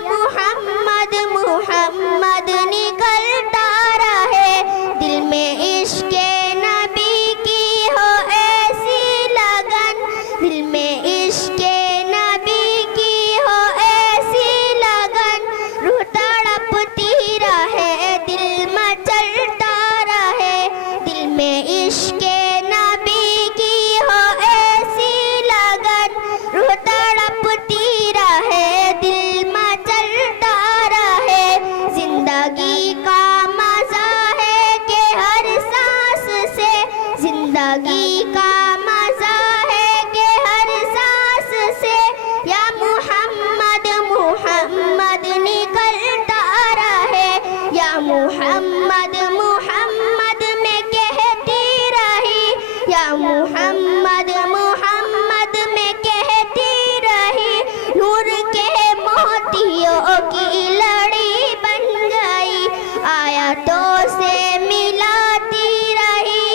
محمد محمد نکلتا رہے، دل میں عشق نبی کی ہو ایسی لگن، دل میں عشق نبی کی ہو ایسی لگن، روح تڑپتی رہے دل مچلتا رہے، دل میں عشق نبی کی ہو ایسی لگن، روح تڑپتی رہے دل مچلتا رہے، زندگی کا مزہ ہے کہ ہر سانس سے، زندگی کا مزہ ہے کہ ہر سانس سے، یا محمد محمد نکلتا رہے، یا محمد محمد میں کہتی رہی، یا محمد محمد میں کہتی رہی، نور کے موتیوں کی لڑی بن گئی، آیتوں سے ملاتی رہی،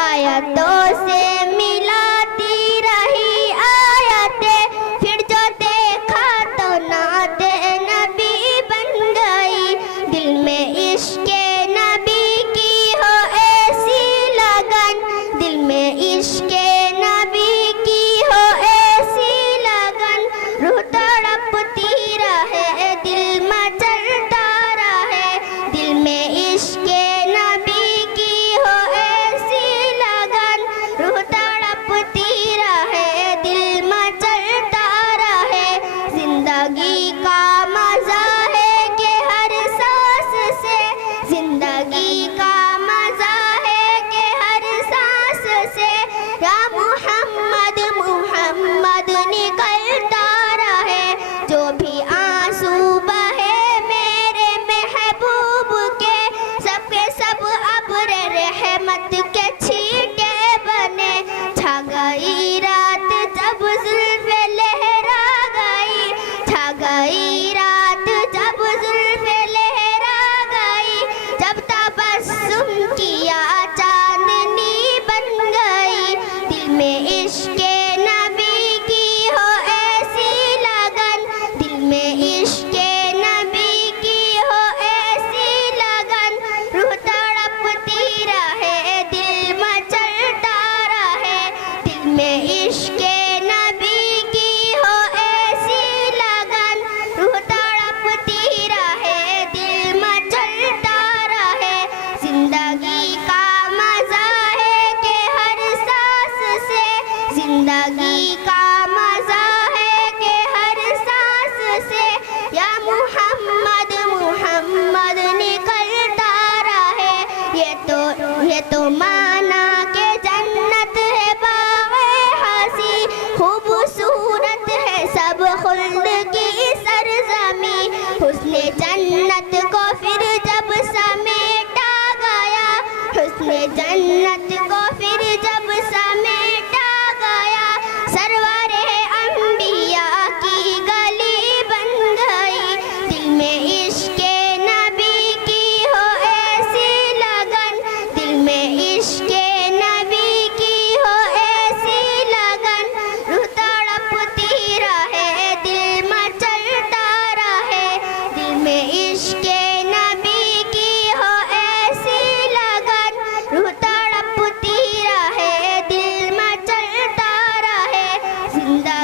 آیتوں سے ملاتی رہی آیتیں، پھر جو دیکھا تو نعت نبی بن گئی، دل میں عشق نبی کی ہو ایسی لگن، دل میں عشق نبی کی ہو ایسی لگن، روح تڑپتی رہے دل مچلتا رہے، دل میں عشق نبی کی ہو ایسی لگن، روح تڑپتی رہے دل مچلتا رہے، زندگی کا مزہ ہے کہ ہر سانس سے، زندگی کا مزہ ہے کہ ہر سانس سے، یا محمد محمد نکلتا رہے، جو بھی آنسو بہے میرے محبوب کے، سب کے سب ابر رحمت کے چھینٹے بنے، چھا گئی رات جب زلف لہرا گئی، چھا گئی رات جب زلف لہرا گئی، جب تبسم کیا چاندنی بن گئی، دل میں عشق نبی کی ہو ایسی لگن، دل میں عشق نبی کی ہو ایسی لگن، روح تڑپتی رہے دل مچلتا رہے، دل میں عشق نبی کی ہو ایسی لگن، روح تڑپتی رہے دل مچلتا رہے، زندگی کا مزہ ہے کہ ہر سانس سے، زندگی کا مزہ ہے کہ ہر سانس سے، یا محمد محمد نکلتا رہے، یہ تو مانا کہ جنت ہے باغ ہنسی، خوبصورت ہے سب خلد کی سرزمین، حسن جنت کو پھر جب سمیٹا گیا، حسن جنت کو پھر جب سمیٹا گیا، سرور انبیاء کی گلی بن گئی، دل میں عشق نبی کی ہو ایسی لگن، دل میں عشق نبی کی ہو ایسی لگن، روح تڑپتی رہے دل مچلتا رہے، دل میں عشق نبی کی ہو ایسی لگن، روح تڑپتی رہے دل مچلتا رہے، زندہ